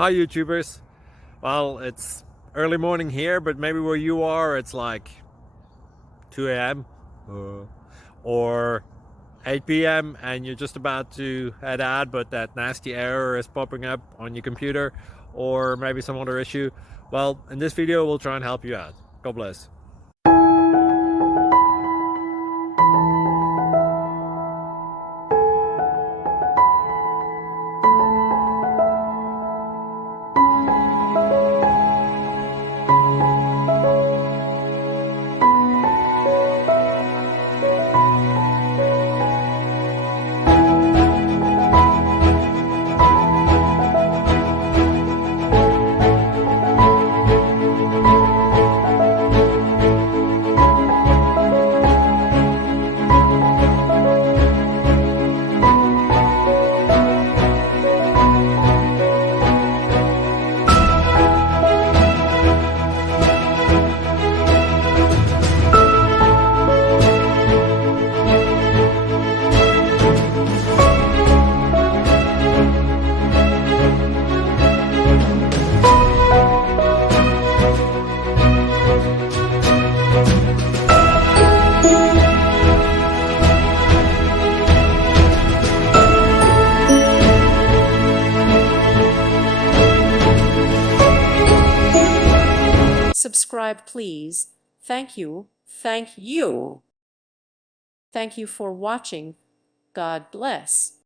Hi YouTubers. Well, it's early morning here, but maybe where you are it's like 2 a.m. or 8 p.m. and you're just about to head out, but that nasty error is popping up on your computer, or maybe some other issue. Well, in this video we'll try and help you out. God bless. Subscribe, please. Thank you. Thank you. Thank you for watching. God bless.